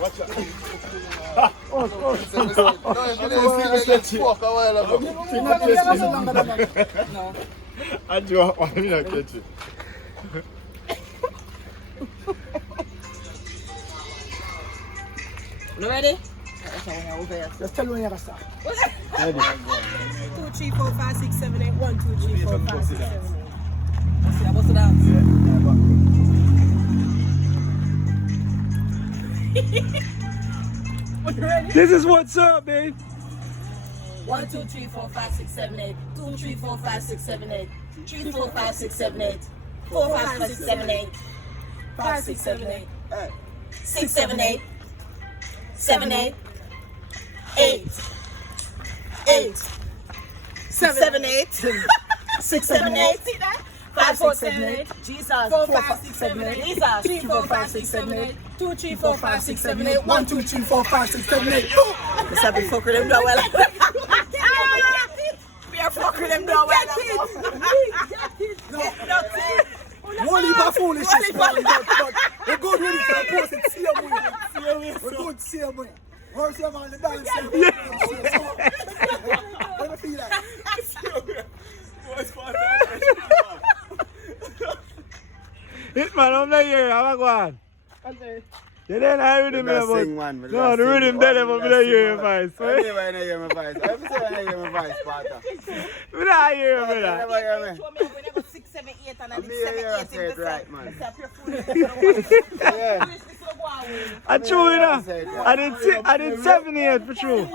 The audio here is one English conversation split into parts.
Watch out. No. I do want to catch it. You ready? Just tell me when you have to start. Ready. 2, 3, 4, 5, 6, 7, 8. 1, 2, 3, 4, 5, 6, 7, 8. See, I bust it out. This is what's up, babe. 1, 2, 3, 4, 5, 6, 7, 8. 2, 3, 4, 5, 6, 7, 8. 3, 4, 5, 6, 7, 8. 4, 5, 6, 7, 8. 5, 6, 7, 8. 6, 7, 8. 7, 8. 8. 8. 7, 8. 6, 7, 8. See that? 5, 4, 7, 8. Jesus. 4, 5, 6, 7, 8. Jesus. 3, 4, 5, 6, 7, 8. 2, 3, 4, 5, 6, 7, 8. 1, 2, 3, 4, 5, 6, 7, 8. Let's have a fuck with them now. Well, we are fuck with them now. Well, One heap of foolishness, but we're good with it. We're post it same way. We're good same way. Where's your man? The dance. What do you feel like? Hit man, I'm not here. I'm going. You didn't hear rhythm here, but no, the rhythm there, but we don't hear your voice. I never hear my voice. Every time I hear my voice, Sparta. We don't hear you, brother. Never hear me. 6, 7, 8 and I I'm did here, 7, 8 I say it right, man. Yeah. I true enough. I did 7 years for true.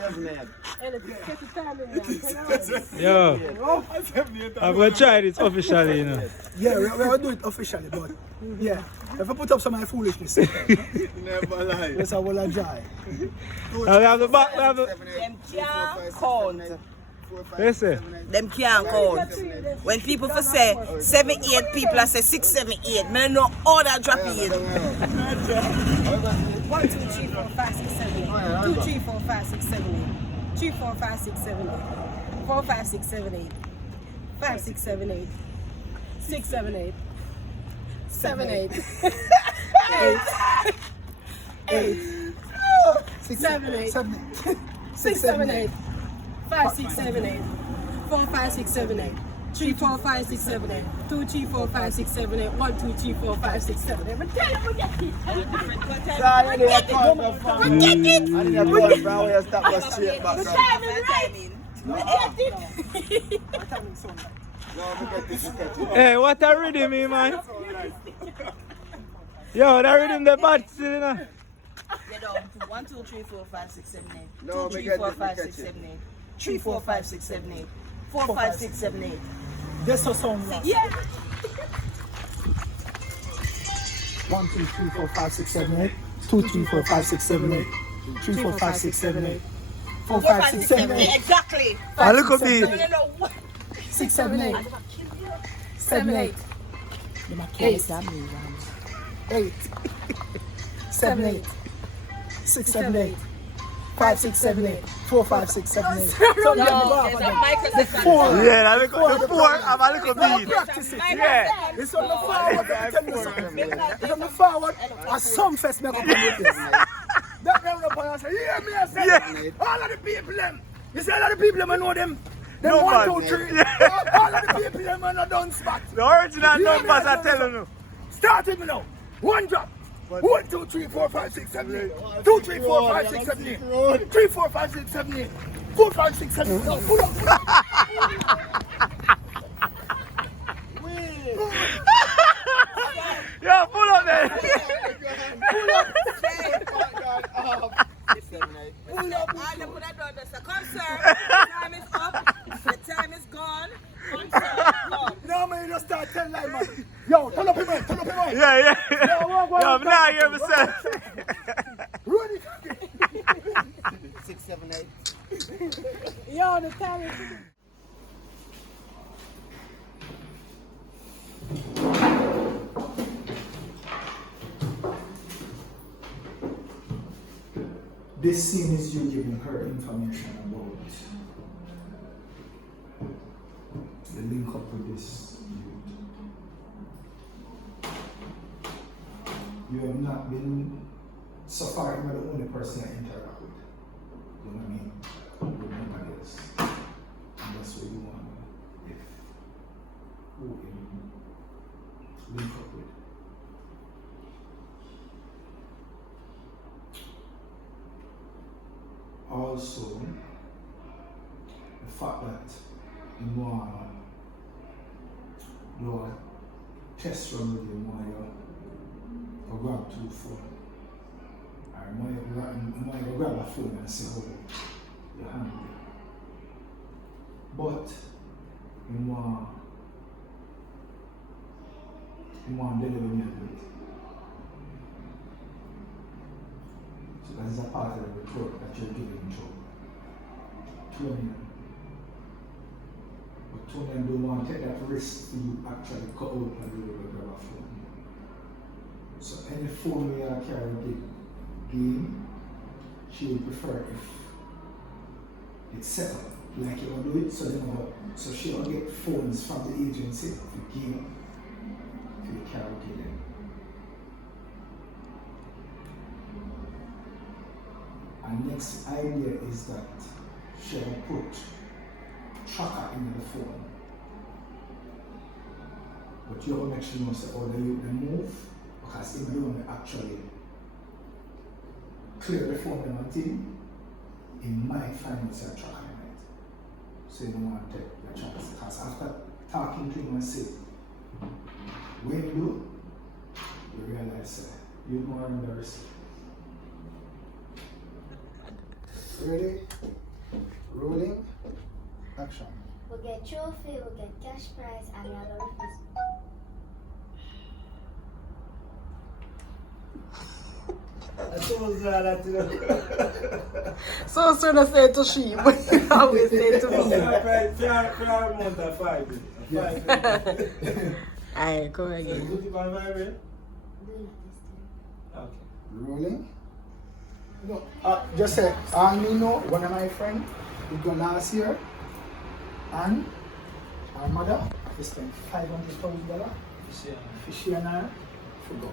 7 8. Yo, I'm gonna try this officially, you know. Yeah, we're gonna do it officially, but yeah, if I put up some of my foolishness, Never lie. that's how we'll enjoy. We have the back, we have the. Them can't count. Listen. Them can't count. When people for say 7, 8, people I say 6, 7, 8. Man, no order drop it. 1, 2, 3, 4, 5, 6, 7, 8. 2, 3, 4, 5, 6, 7, 8. 3, 4, 5, 6, 7, 8. 4, 5, 6, 7, 8. 5, 6, 7, 8. 6, 7, 8. 7, 8. 8. 6, 7, 8. 6, 7, 8. 5, 6, 7, 8. 4, 5, 6, 7, 8. 3, 4, 5, 6, 7, 8. 2, 3, 4, 5, 6, 7, 8. 1, 2, 3, 4, 5, 6, 7, 8. But tell you, forget it. Forget it. And you're going from where you stop the straight back. The time is right. Forget it. Hey, what a rhythm, man. Yo, that rhythm the bad still, you know. 1, 2, 3, 4, 5, 6, 7, 8. No, 2, 3, we 4, get 5, it, 6, 7, 8. 3, 4, 5, 6, 7, 8. 4, 5, 6, 7, 8. This is song. Yeah. 1, 2, 3, 4, 5, 6, 7, 8. 2, 3, 4, 5, 6, 7, 8. 3, 4, 5, 6, 7, 8. 4, 5, 6, 7, 8. Exactly. Ah, look at me. 6, 7, 8. 7, 8. 8. 8. 7, 8. 6, 7, 8. 5, 6, 7, 8. 4, 5, 6, 7, 8. So you have to go the 4. Yeah, I look at the 4. I'm a little beat. Practice it. Yeah. It's on the forward. Let me tell you something. It's on the forward. A some fest make up on with this. That round up and I say, yeah, me I say, all of the people them. You see all of the people them I know them. Them No 1, man. 2, 3. All of the people them are not done spot. The original numbers I tell you. Start with me now. 1 drop. 1, 2, 3, 4, 5, 6, 7, 8. 2, 3, 4, 5, 6, 7, 8. 3, 4, 5, 6, 7, 8. 4, 5, 6, 7, 8. No, pull up. Yo, pull up there. Pull up. Pull up. Come, sir. The time is up. The time is gone. Come, sir. Come. No, man, you just start telling like, man. Yo, turn up him, man. Turn up him, man. Yeah. Yo, I'm not here myself. Run it. 6, 7, 8. Yo, the time is... This scene is you giving her information about the link up with this youth. you have not been so far you're the only person I interact with. You know what I mean? With nobody else. And that's what you want if who you link up with. Also, the fact that you want to do a test run with you or grab two phone. Or you grab a phone and say, oh, your hand there. But you want to deliver me a bit. So that's a part of the report that you're giving to Tony. But Tony don't want to take that risk to you actually cut out and deliver grab a phone. So any phone we are carrying game, she would prefer if it's set up like you will do it, so she will get phones from the agency of the game to the karaoke then. And next idea is that she will put tracker in the phone. But you will make sure you know that you move, because if you don't actually clear the phone and thing, it might find it's a tracker in it. So you don't want to take the chance. Because after talking to him and say, when you do, you realize you're more in the risk. Ready? Rolling. Action. We'll get trophy, we'll get cash prize, and the other refuse. So soon I say to she, but you always say to me. Fair amount of 5. Alright, go again. Put it on vibrate? Do not this time. Okay. Rolling. No, just say, me know one of my friends who go last year, and our mother, they spent $500,000 fishy and I for go.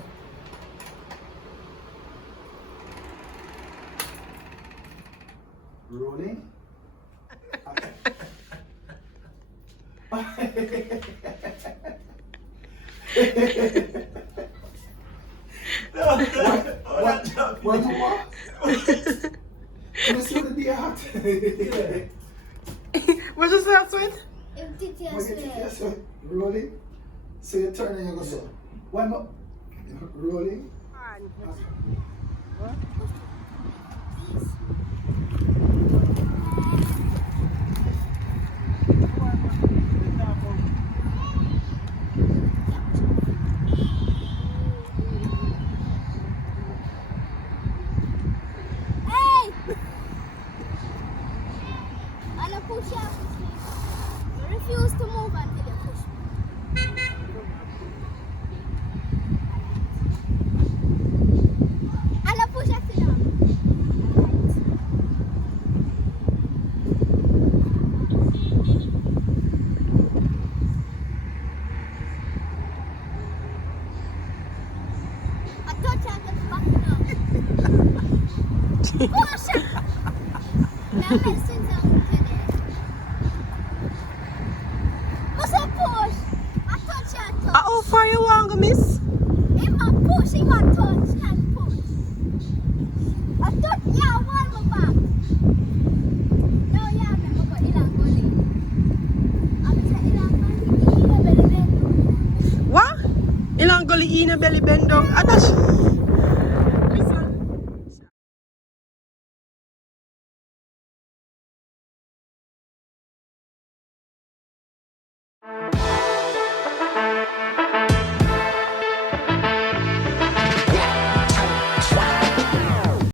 Rolling. What you want? Let's see the heart. What you say, sweet? Empty What you your say, sweet? Rolling. So you turn and you go so. One more. Rolling. Hey! I'll push you. Refuse to move until you push me. I'll push you to you. I touch you and back it up. Push it! Now let's sit down today. Must I push? I touch and touch. How far you want to miss? Him a push, him a touch and push. I touch, yeah, one more back. No, yeah, I'm going to ilang goli. I'm going to ilang goli. Ina belly bend. What? Ilang goli ina belly bend down. That's